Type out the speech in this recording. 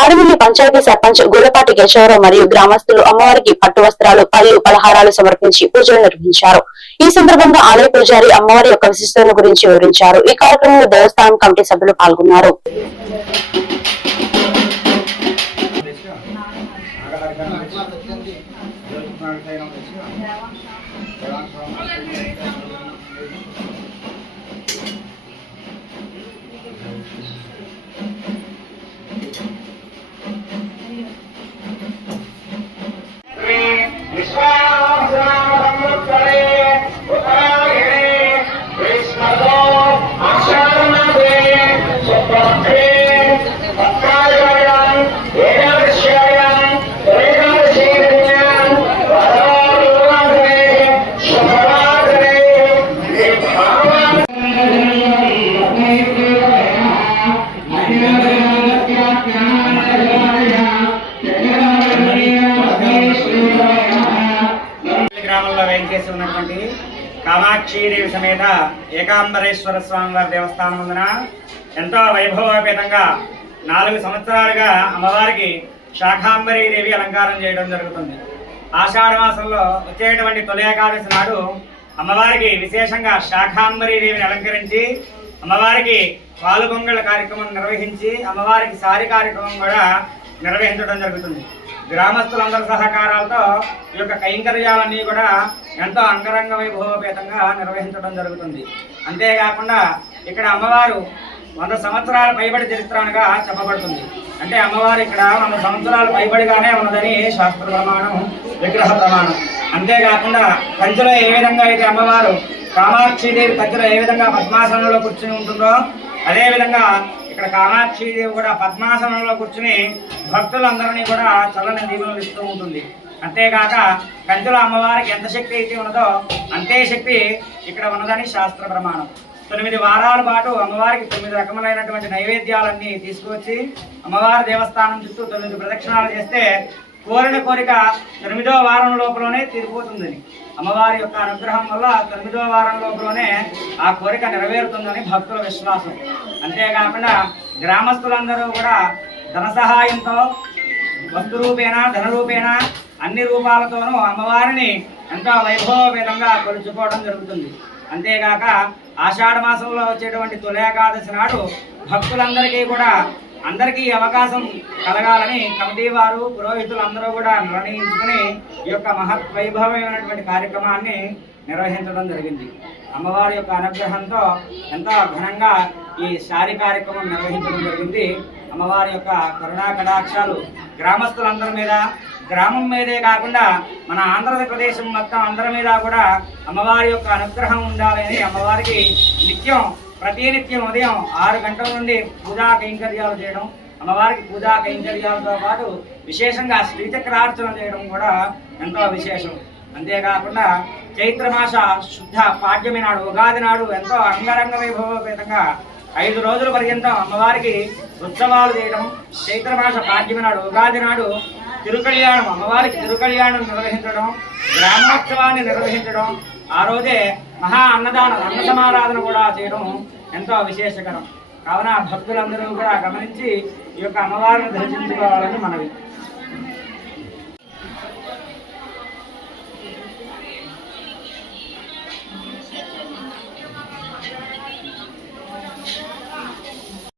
ఆడమిల్లి పంచాయతీ సర్పంచ్ గుల్లపాటి కేశవరావు మరియు గ్రామస్తులు అమ్మవారికి పట్టు వస్త్రాలు పళ్ళు పలహారాలు సమర్పించి పూజలు నిర్వహించారు. ఈ సందర్భంగా ఆలయ పూజారి అమ్మవారి యొక్క విశిష్టతను గురించి వివరించారు. ఈ కార్యక్రమంలో దేవస్థానం కమిటీ సభ్యులు పాల్గొన్నారు. కామాక్షీదేవి సమేత ఏకాంబరేశ్వర స్వామి వారి దేవస్థానం ముందున ఎంతో వైభవోపేతంగా నాలుగు సంవత్సరాలుగా అమ్మవారికి శాఖాంబరీ దేవి అలంకారం చేయడం జరుగుతుంది. ఆషాఢ మాసంలో వచ్చేటువంటి తొలి ఏకాదశి నాడు అమ్మవారికి విశేషంగా శాఖాంబరీ దేవిని అలంకరించి అమ్మవారికి పాలుగొంగళ కార్యక్రమం నిర్వహించి అమ్మవారికి సారి కార్యక్రమం కూడా నిర్వహించడం జరుగుతుంది. గ్రామస్తులందరి సహకారాలతో ఈ యొక్క కైంకర్యాలన్నీ కూడా ఎంతో అంగరంగ వైభవపేతంగా నిర్వహించడం జరుగుతుంది. అంతేకాకుండా ఇక్కడ అమ్మవారు వంద సంవత్సరాల పైబడి చరిత్రగా చెప్పబడుతుంది. అంటే అమ్మవారు ఇక్కడ వంద సంవత్సరాల పైబడిగానే ఉన్నదని శాస్త్ర ప్రమాణం విగ్రహ ప్రమాణం. అంతేకాకుండా కంచెలో ఏ విధంగా అయితే అమ్మవారు కామాక్షిదేవి కంచెలో ఏ విధంగా పద్మాసనంలో కూర్చుని ఉంటుందో అదేవిధంగా ఇక్కడ కామాక్షిదేవి కూడా పద్మాసనంలో కూర్చుని భక్తులందరినీ కూడా చల్లని దీవులను ఇస్తూ ఉంటుంది. అంతేకాక కంచెలో అమ్మవారికి ఎంత శక్తి అయితే ఉన్నదో అంతే శక్తి ఇక్కడ ఉన్నదని శాస్త్ర ప్రమాణం. తొమ్మిది వారాల పాటు అమ్మవారికి తొమ్మిది రకములైనటువంటి నైవేద్యాలన్నీ తీసుకువచ్చి అమ్మవారి దేవస్థానం చుట్టూ తొమ్మిది ప్రదక్షిణాలు చేస్తే కోరిన కోరిక తొమ్మిదో వారం లోపలనే తీరిపోతుందని. అమ్మవారి యొక్క అనుగ్రహం వల్ల తొమ్మిదో వారం లోపలనే ఆ కోరిక నెరవేరుతుందని భక్తుల విశ్వాసం. అంతేకాకుండా గ్రామస్తులందరూ కూడా ధన సహాయంతో వస్తు రూపేణ ధన రూపేణ అన్ని రూపాలతోనూ అమ్మవారిని ఎంతో వైభవపేతంగా కొలుచుకోవడం జరుగుతుంది. అంతేగాక ఆషాఢ మాసంలో వచ్చేటువంటి తులేకాదశి నాడు భక్తులందరికీ కూడా అందరికీ అవకాశం కలగాలని కమిటీ వారు పురోహితులు అందరూ కూడా నిర్ణయించుకుని ఈ యొక్క మహత్ వైభవమైనటువంటి కార్యక్రమాన్ని నిర్వహించడం జరిగింది. అమ్మవారి యొక్క అనుగ్రహంతో ఎంతో ఘనంగా ఈ శారీ కార్యక్రమం నిర్వహించడం జరిగింది. అమ్మవారి యొక్క కరుణా కటాక్షాలు గ్రామస్తులందరి మీద గ్రామం మీదే కాకుండా మన ఆంధ్రప్రదేశం మొత్తం అందరి మీద కూడా అమ్మవారి యొక్క అనుగ్రహం ఉండాలని అమ్మవారికి నిత్యం ప్రతినిత్యం ఉదయం ఆరు గంటల నుండి పూజా కైంకర్యాలు చేయడం అమ్మవారికి పూజా కైంకర్యాలతో పాటు విశేషంగా శ్రీచక్రార్చన చేయడం కూడా ఎంతో విశేషం. అంతేకాకుండా చైత్రమాస శుద్ధ పాడ్యమి నాడు ఉగాది నాడు ఎంతో అంగరంగ వైభవపేతంగా ఐదు రోజుల పర్యంతం అమ్మవారికి ఉత్సవాలు చేయడం చైత్రమాస పాడ్యమి నాడు ఉగాది నాడు తిరుకళ్యాణం అమ్మవారికి తిరుకళ్యాణం నిర్వహించడం గ్రామోత్సవాన్ని నిర్వహించడం ఆ రోజే మహా అన్నదానం అన్న సమారాధన కూడా చేయడం ఎంతో విశేషకరం. కావున భక్తులందరూ కూడా గమనించి ఈ యొక్క అమ్మవారిని దర్శించుకోవాలని మనవి.